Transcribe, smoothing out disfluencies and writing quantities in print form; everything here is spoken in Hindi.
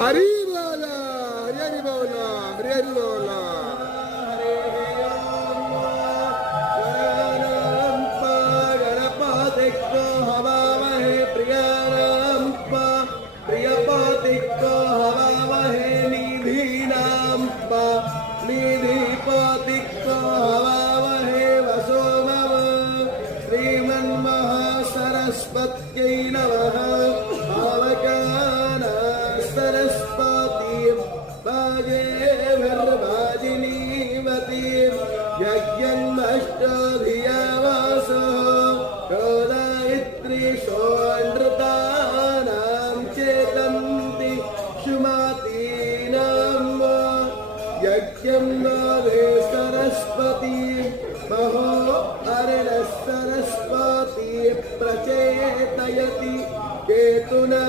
हरि बोला, हरि हरि बोला, हरि हरि बोला। सरस्वत्यै नमः। आवकाना सरस्वतीं वाजेभिर्वाजिनीवतीं यज्ञन्नष्टधियावासः गोदायित्री सोऽनृतानां चेतन्ति सुमतीनां यज्ञं गावे सरस्वती महो अरणः सरस्वती प्रचेतयति केतुना